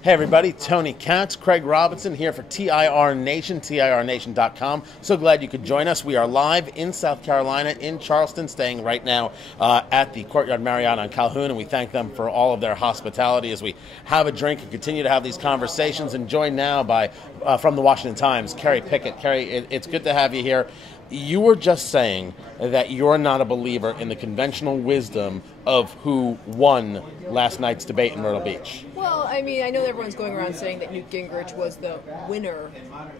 Hey everybody, Tony Katz, Craig Robinson here for TIR Nation, TIRNation.com. So glad you could join us. We are live in South Carolina, in Charleston, staying right now at the Courtyard Marriott on Calhoun, and we thank them for all of their hospitality as we have a drink and continue to have these conversations. And joined now by, from the Washington Times, Kerry Picket. Kerry, it's good to have you here. You were just saying that you're not a believer in the conventional wisdom of who won last night's debate in Myrtle Beach. Well, I mean, I know everyone's going around saying that Newt Gingrich was the winner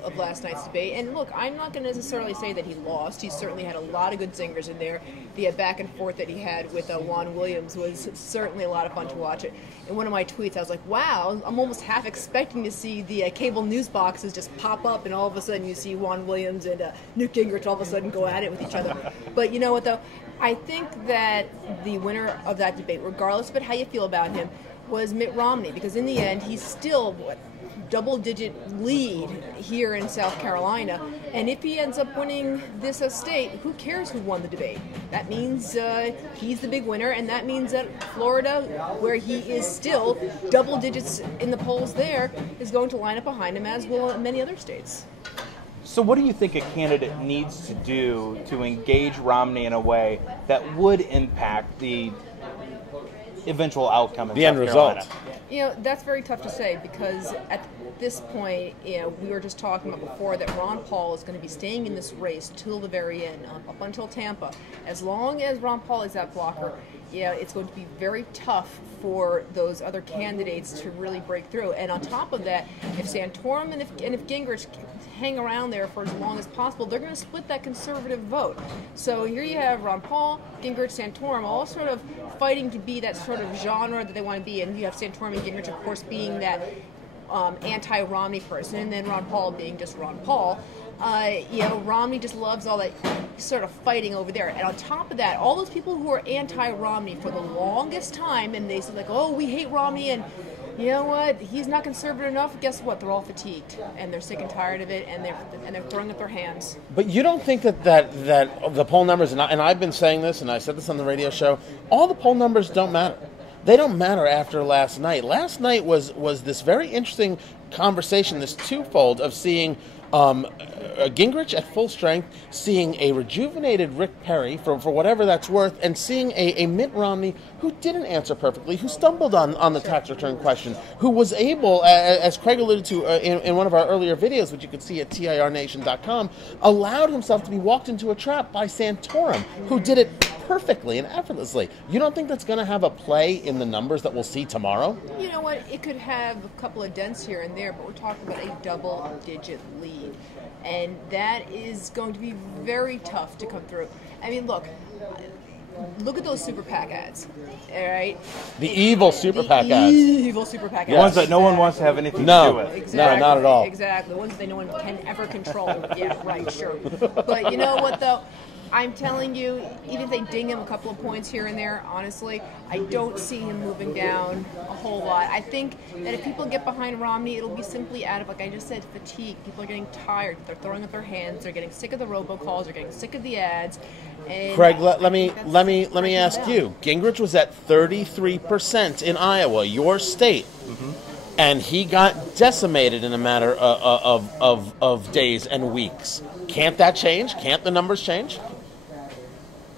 of last night's debate. And look, I'm not going to necessarily say that he lost. He certainly had a lot of good zingers in there. The back and forth that he had with Juan Williams was certainly a lot of fun to watch it. In one of my tweets, I was like, wow, I'm almost half expecting to see the cable news boxes just pop up, and all of a sudden you see Juan Williams and Newt Gingrich all of a sudden go at it with each other. But you know what, though? I think that the winner of that debate, regardless of how you feel about him, was Mitt Romney, because in the end, he's still, double-digit lead here in South Carolina. And if he ends up winning this state, who cares who won the debate? That means he's the big winner, and that means that Florida, where he is still double digits in the polls there, is going to line up behind him, as will many other states. So what do you think a candidate needs to do to engage Romney in a way that would impact the eventual outcome in the South end Carolina? result? You know, that's very tough to say, because at this point, you know, we were just talking about before that Ron Paul is going to be staying in this race till the very end, up until Tampa. As long as Ron Paul is that blocker, yeah, it's going to be very tough for those other candidates to really break through. And on top of that, if Santorum and if Gingrich hang around there for as long as possible, they're going to split that conservative vote. So here you have Ron Paul, Gingrich, Santorum, all sort of fighting to be that sort of genre that they want to be. And you have Santorum and Gingrich, of course, being that anti-Romney person, and then Ron Paul being just Ron Paul. You know, Romney just loves all that sort of fighting over there. And on top of that, all those people who are anti-Romney for the longest time, and they said like, oh, we hate Romney, and you know what, he's not conservative enough. Guess what? They're all fatigued, and they're sick and tired of it, and they're throwing up their hands. But you don't think that the poll numbers, and I've been saying this, and I said this on the radio show, all the poll numbers don't matter. They don't matter after last night. Last night was this very interesting conversation, this twofold of seeing Gingrich at full strength, seeing a rejuvenated Rick Perry for whatever that's worth, and seeing a Mitt Romney who didn't answer perfectly, who stumbled on the tax return question, who was able, as Craig alluded to in one of our earlier videos, which you can see at TIRNation.com, allowed himself to be walked into a trap by Santorum, who did it perfectly and effortlessly. You don't think that's going to have a play in the numbers that we'll see tomorrow? You know what? It could have a couple of dents here and there, but we're talking about a double-digit lead. And that is going to be very tough to come through. I mean, look at those super PAC ads, all right? The evil super PAC ads. Evil super PAC ads. The ones that no one wants to have anything to do with. Exactly. No, not at all. Exactly. The ones that no one can ever control. Yeah, right, sure. But you know what, though? I'm telling you, even if they ding him a couple of points here and there, honestly, I don't see him moving down a whole lot. I think that if people get behind Romney, it'll be simply out of, like I just said, fatigue. People are getting tired. They're throwing up their hands. They're getting sick of the robocalls. They're getting sick of the ads. And Craig, let me ask you. Gingrich was at 33% in Iowa, your state. Mm-hmm. And he got decimated in a matter of days and weeks. Can't that change? Can't the numbers change?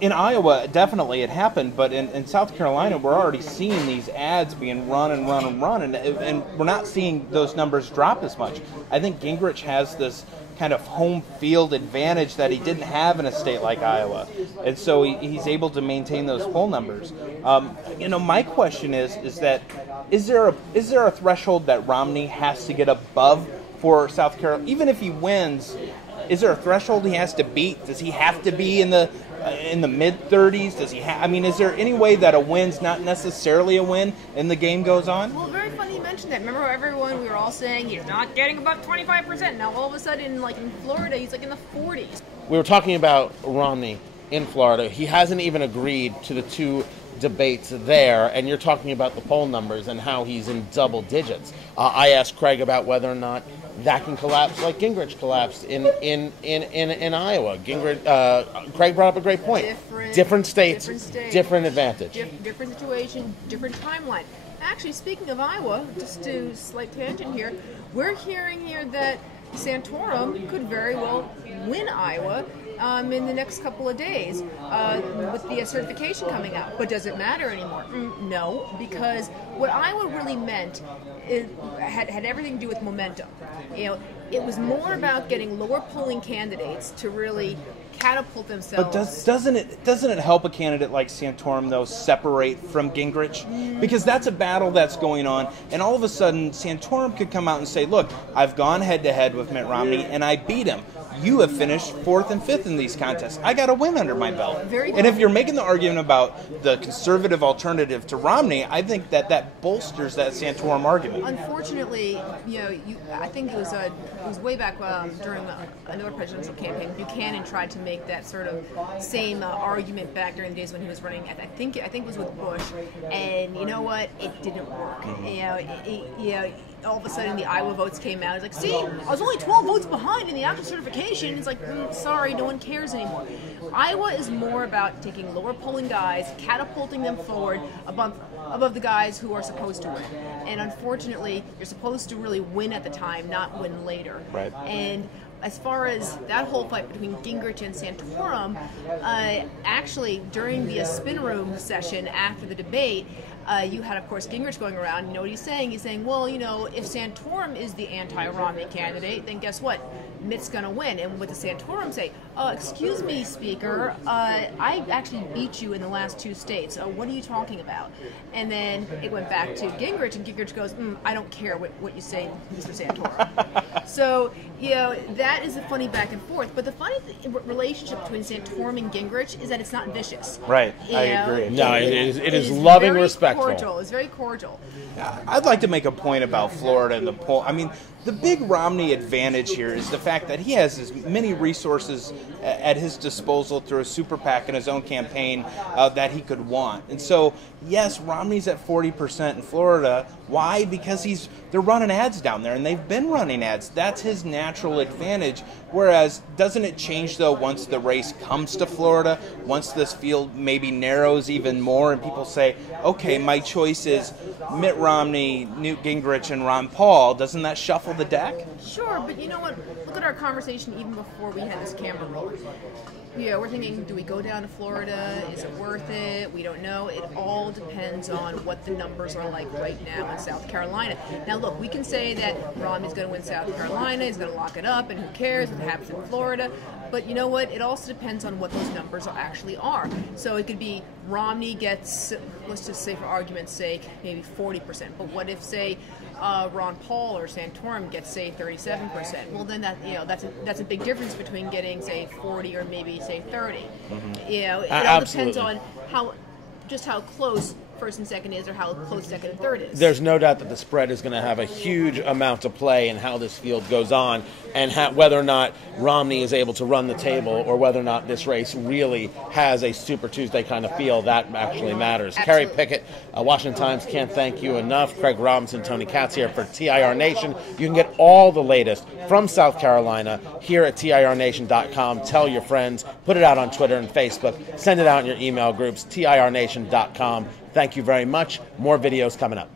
In Iowa, definitely it happened, but in South Carolina, we're already seeing these ads being run, and we're not seeing those numbers drop as much. I think Gingrich has this kind of home field advantage that he didn't have in a state like Iowa, and so he's able to maintain those poll numbers. You know, my question is there a threshold that Romney has to get above for South Carolina, even if he wins? Is there a threshold he has to beat? Does he have to be in the mid-30s? Does he I mean, is there any way that a win's not necessarily a win and the game goes on? Well, very funny you mentioned that. Remember everyone, we were all saying he's not getting above 25%. Now all of a sudden, like in Florida, he's like in the 40s. We were talking about Romney in Florida. He hasn't even agreed to the two debates there, and you're talking about the poll numbers and how he's in double digits. I asked Craig about whether or not that can collapse like Gingrich collapsed in Iowa. Craig brought up a great point. Different states, different advantage. Different situation, different timeline. Actually, speaking of Iowa, just to slight tangent here, we're hearing here that Santorum could very well win Iowa in the next couple of days with the certification coming out. But does it matter anymore? No, because what Iowa really meant had everything to do with momentum. It was more about getting lower polling candidates to really catapult themselves. But doesn't it help a candidate like Santorum though separate from Gingrich? Because that's a battle that's going on, and all of a sudden Santorum could come out and say, "Look, I've gone head to head with Mitt Romney and I beat him. You have finished 4th and 5th in these contests. I got a win under my belt." And if you're making the argument about the conservative alternative to Romney, I think that bolsters that Santorum argument. Unfortunately, I think it was way back during another presidential campaign. Buchanan tried to make that sort of same argument back during the days when he was running. I think it was with Bush, and you know what? It didn't work. All of a sudden the Iowa votes came out. It's like, see, I was only 12 votes behind in the actual certification. It's like, sorry, no one cares anymore. Iowa is more about taking lower polling guys, catapulting them forward above the guys who are supposed to win. And unfortunately, you're supposed to really win at the time, not win later. Right. And as far as that whole fight between Gingrich and Santorum, actually during the spin room session after the debate, you had, of course, Gingrich going around. You know what he's saying? He's saying, well, if Santorum is the anti-Romney candidate, then guess what? Mitt's going to win. And what does Santorum say? Excuse me, Speaker, I actually beat you in the last 2 states. What are you talking about? And then it went back to Gingrich, and Gingrich goes, I don't care what you say, Mr. Santorum. So, that is a funny back and forth. But the funny relationship between Santorum and Gingrich is that it's not vicious. Right, I agree. No, it is loving, respectful. It's very cordial. I'd like to make a point about Florida and the poll. I mean, the big Romney advantage here is the fact that he has as many resources at his disposal through a super PAC and his own campaign that he could want. And so, yes, Romney's at 40% in Florida. Why? Because they're running ads down there, and they've been running ads. That's his natural advantage. Whereas, doesn't it change, though, once the race comes to Florida, once this field maybe narrows even more, and people say, okay, my choice is Mitt Romney, Newt Gingrich, and Ron Paul. Doesn't that shuffle the deck? Sure, but you know what? Look at our conversation even before we had this camera roll. We're thinking, do we go down to Florida? Is it worth it? We don't know. It all depends on what the numbers are like right now in South Carolina. Now, look, we can say that Romney's going to win South Carolina, he's going to lock it up, and who cares what happens in Florida. But you know what? It also depends on what those numbers actually are. So it could be Romney gets, let's just say for argument's sake, maybe 40%. But what if, say, Ron Paul or Santorum gets, say, 37%? Well, then that's a big difference between getting, say, 40 or maybe, say, 30. It all depends on how close first and second is, or how close second and third is. There's no doubt that the spread is going to have a huge amount to play in how this field goes on, and whether or not Romney is able to run the table, or whether or not this race really has a Super Tuesday kind of feel. That actually matters. Absolutely. Kerry Picket, Washington Times can't thank you enough. Craig Robinson, Tony Katz here for TIR Nation. You can get all the latest from South Carolina here at TIRNation.com. Tell your friends, put it out on Twitter and Facebook, send it out in your email groups, TIRNation.com. Thank you very much. More videos coming up.